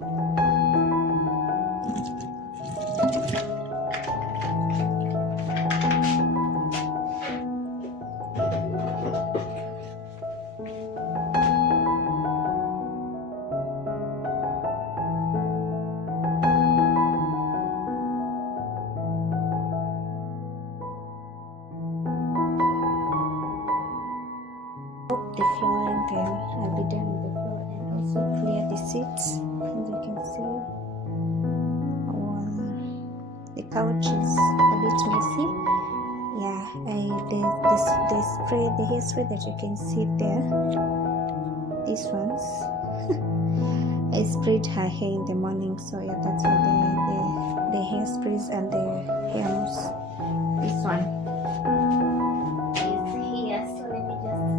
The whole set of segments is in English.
The floor, and then I'll be done with the floor and also clear the seats. As you can see, the couch is a bit messy. Yeah, the spray, the hairspray that you can see there, these ones I sprayed her hair in the morning, so yeah, that's why the hairsprays and the hair mousse. This one is here, so let me just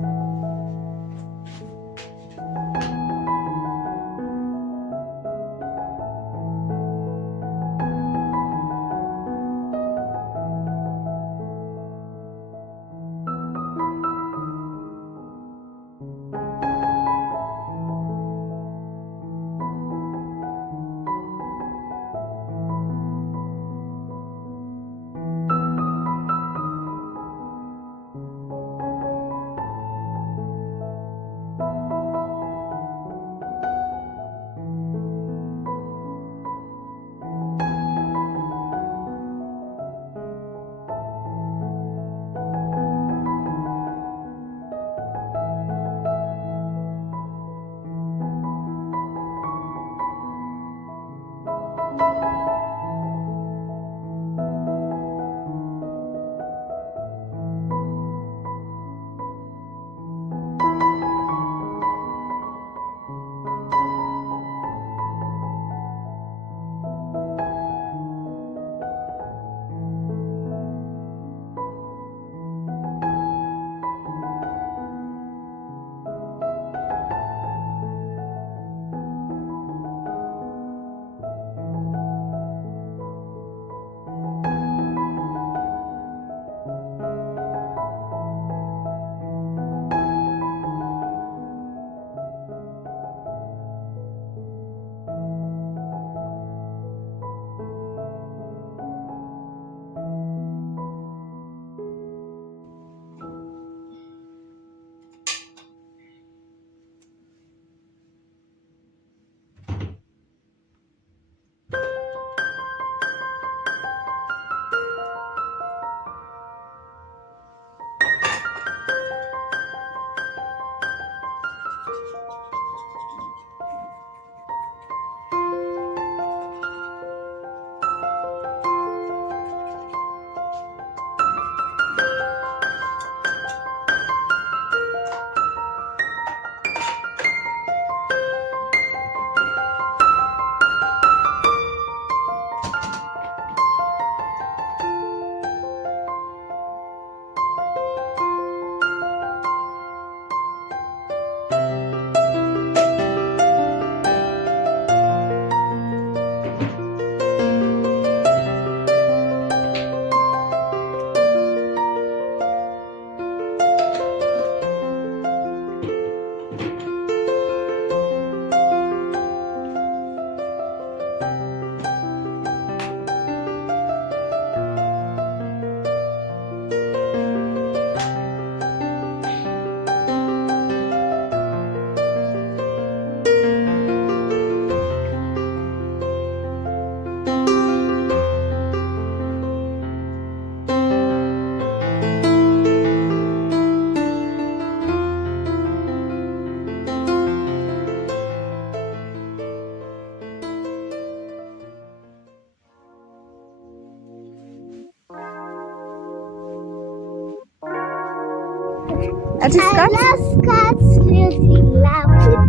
I love cats. He's in love with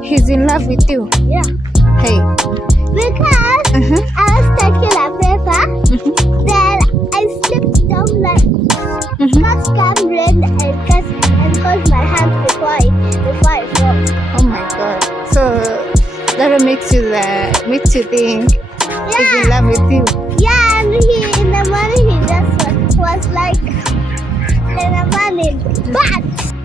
me. He's in love with you? Yeah. Hey. Because I was taking a paper, then I slipped down like cats come red and cause my hand before I fall. Oh my god. So that makes you think he's in love with you. Yeah, and he in the morning he just was like in the morning. But